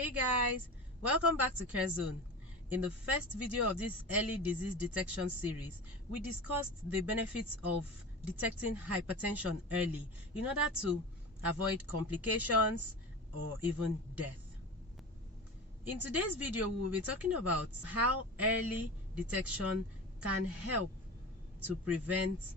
Hey guys, welcome back to Care Zone. In the first video of this early disease detection series, we discussed the benefits of detecting hypertension early in order to avoid complications or even death. In today's video, we will be talking about how early detection can help to prevent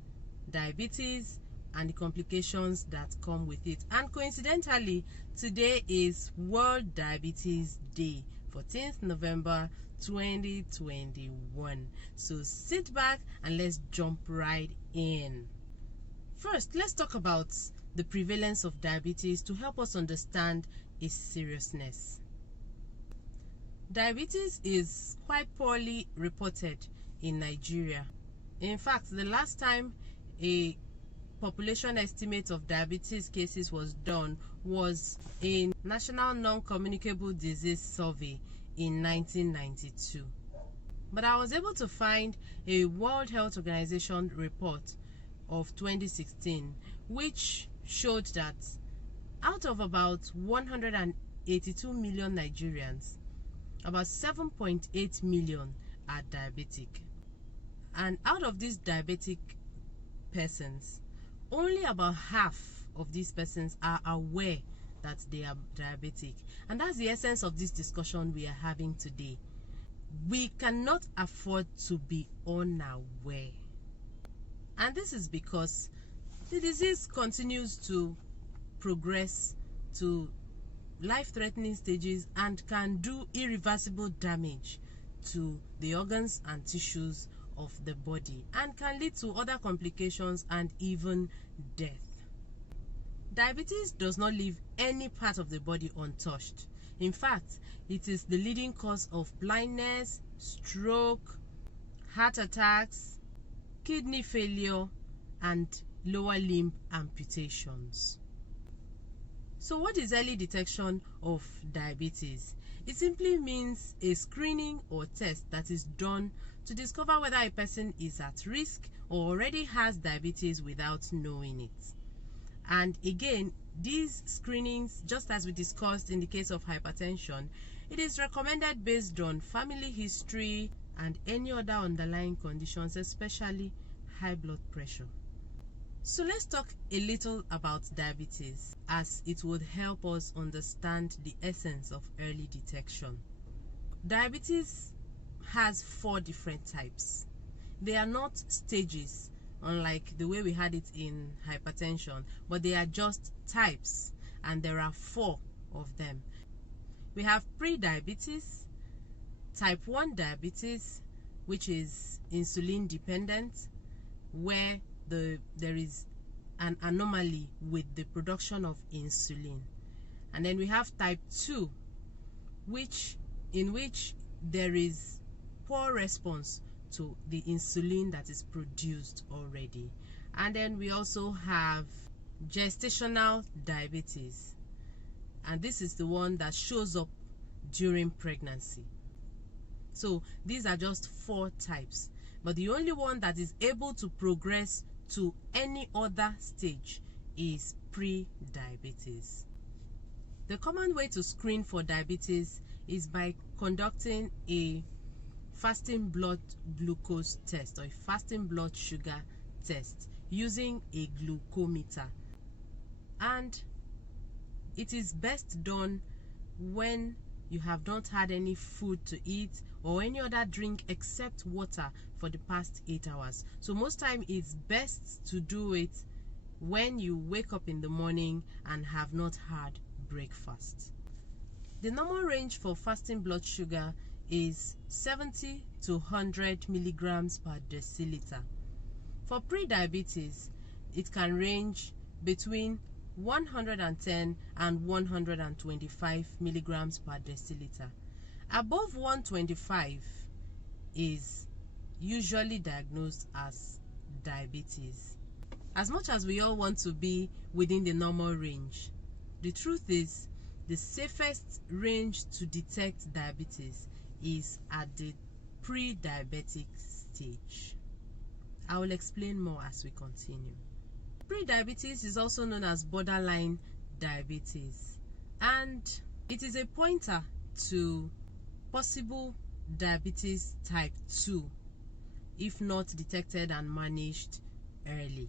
diabetes and the complications that come with it. And coincidentally, today is World Diabetes Day, 14th November 2021. So sit back and let's jump right in. First, let's talk about the prevalence of diabetes to help us understand its seriousness. Diabetes is quite poorly reported in Nigeria. In fact, the last time a population estimate of diabetes cases was done was in National Non-Communicable Disease Survey in 1992. But I was able to find a World Health Organization report of 2016 which showed that out of about 182 million Nigerians, about 7.8 million are diabetic. And out of these diabetic persons, only about half of these persons are aware that they are diabetic. And that's the essence of this discussion we are having today. We cannot afford to be unaware. And this is because the disease continues to progress to life-threatening stages and can do irreversible damage to the organs and tissues of the body and can lead to other complications and even death. Diabetes does not leave any part of the body untouched. In fact, it is the leading cause of blindness, stroke, heart attacks, kidney failure, and lower limb amputations. So what is early detection of diabetes? It simply means a screening or test that is done to discover whether a person is at risk or already has diabetes without knowing it. And again, these screenings, just as we discussed in the case of hypertension, it is recommended based on family history and any other underlying conditions, especially high blood pressure. So let's talk a little about diabetes, as it would help us understand the essence of early detection. Diabetes has 4 different types. They are not stages, unlike the way we had it in hypertension, but they are just types, and there are 4 of them. We have pre-diabetes, type 1 diabetes, which is insulin dependent, where there is an anomaly with the production of insulin. And then we have type 2, in which there is poor response to the insulin that is produced already. And then we also have gestational diabetes, and this is the one that shows up during pregnancy. So these are just 4 types, but the only one that is able to progress to any other stage is pre-diabetes. The common way to screen for diabetes is by conducting a fasting blood glucose test or a fasting blood sugar test using a glucometer. And it is best done when you have not had any food to eat or any other drink except water for the past 8 hours. So most time it's best to do it when you wake up in the morning and have not had breakfast. The normal range for fasting blood sugar is 70 to 100 milligrams per deciliter. For pre-diabetes, it can range between 110 and 125 milligrams per deciliter. Above 125 is usually diagnosed as diabetes. As much as we all want to be within the normal range, the truth is the safest range to detect diabetes is at the pre-diabetic stage. I will explain more as we continue. Pre-diabetes is also known as borderline diabetes, and It is a pointer to possible diabetes type 2 if not detected and managed early.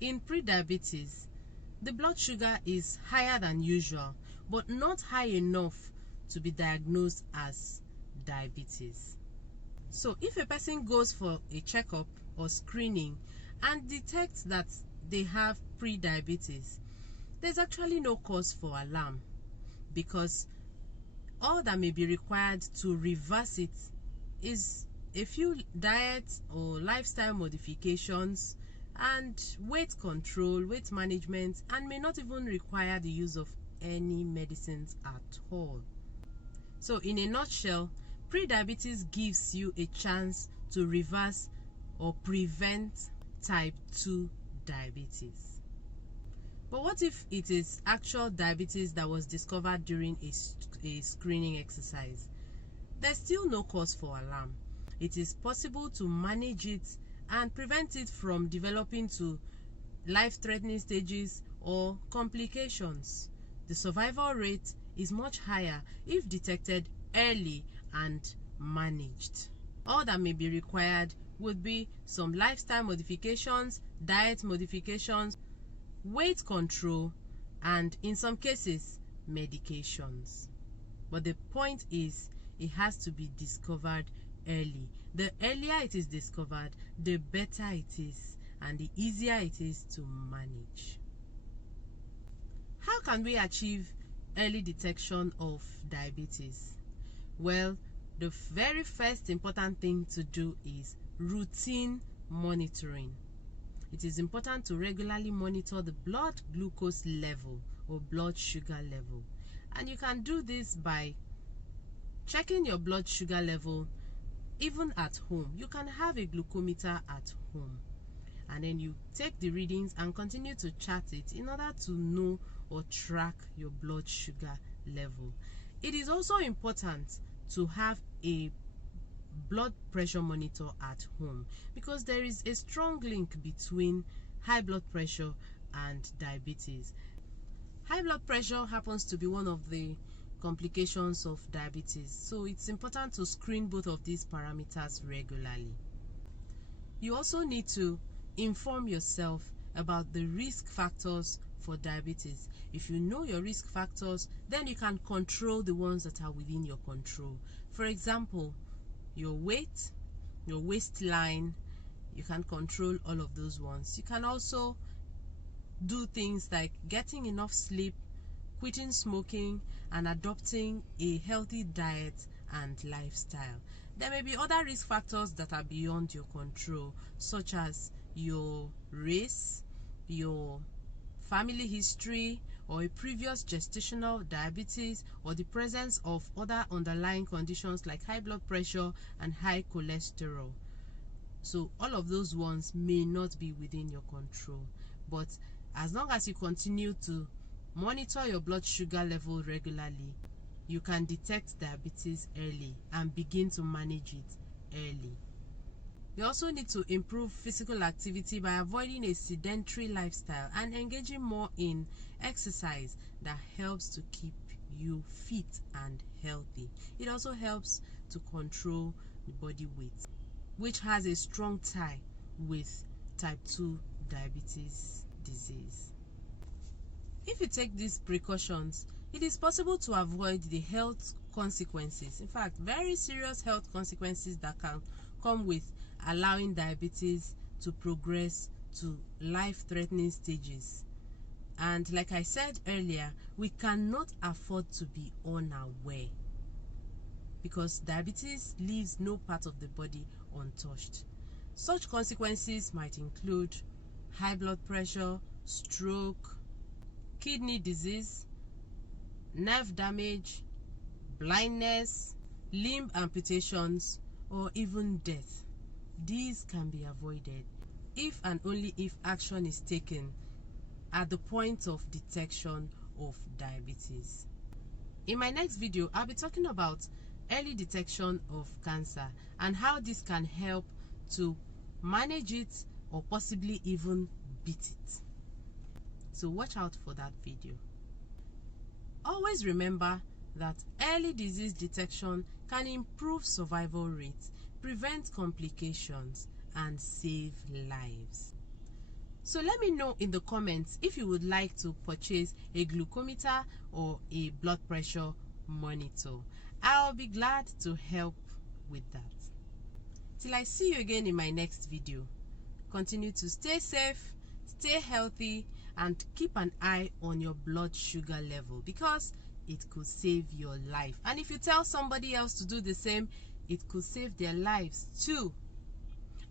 In prediabetes, the blood sugar is higher than usual, but not high enough to be diagnosed as diabetes. So if a person goes for a checkup or screening and detects that they have prediabetes, there's actually no cause for alarm, because all that may be required to reverse it is a few diet or lifestyle modifications and weight control, weight management, and may not even require the use of any medicines at all. So in a nutshell, prediabetes gives you a chance to reverse or prevent type 2 diabetes. But what if it is actual diabetes that was discovered during a screening exercise? There's still no cause for alarm. It is possible to manage it and prevent it from developing to life-threatening stages or complications. The survival rate is much higher if detected early and managed. All that may be required would be some lifestyle modifications, diet modifications, weight control, and in some cases, medications. But the point is, it has to be discovered early. The earlier it is discovered, the better it is, and the easier it is to manage. How can we achieve early detection of diabetes? Well, the very first important thing to do is routine monitoring. It is important to regularly monitor the blood glucose level or blood sugar level. And you can do this by checking your blood sugar level even at home. You can have a glucometer at home, and then you take the readings and continue to chart it in order to know or track your blood sugar level. It is also important to have a blood pressure monitor at home, because there is a strong link between high blood pressure and diabetes. High blood pressure happens to be one of the complications of diabetes, so it's important to screen both of these parameters regularly. You also need to inform yourself about the risk factors for diabetes. If you know your risk factors, then you can control the ones that are within your control. For example, your weight, your waistline, you can control all of those ones. You can also do things like getting enough sleep, quitting smoking, and adopting a healthy diet and lifestyle. There may be other risk factors that are beyond your control, such as your race, your family history, or a previous gestational diabetes, or the presence of other underlying conditions like high blood pressure and high cholesterol. So all of those ones may not be within your control, but as long as you continue to monitor your blood sugar level regularly, you can detect diabetes early and begin to manage it early. You also need to improve physical activity by avoiding a sedentary lifestyle and engaging more in exercise that helps to keep you fit and healthy. It also helps to control the body weight, which has a strong tie with type 2 diabetes disease. If you take these precautions, it is possible to avoid the health consequences, in fact, very serious health consequences that can come with allowing diabetes to progress to life-threatening stages. And like I said earlier, we cannot afford to be unaware, because diabetes leaves no part of the body untouched. Such consequences might include high blood pressure, stroke, kidney disease, nerve damage, blindness, limb amputations, or even death. These can be avoided if and only if action is taken at the point of detection of diabetes. In my next video, I'll be talking about early detection of cancer and how this can help to manage it or possibly even beat it. So watch out for that video. Always remember that early disease detection can improve survival rates, prevent complications, and save lives. So let me know in the comments if you would like to purchase a glucometer or a blood pressure monitor. I'll be glad to help with that. Till I see you again in my next video, continue to stay safe, stay healthy, and keep an eye on your blood sugar level, because it could save your life. And if you tell somebody else to do the same, it could save their lives too.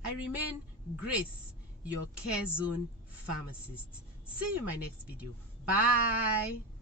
I remain Grace, your Care Zone pharmacist. See you in my next video. Bye.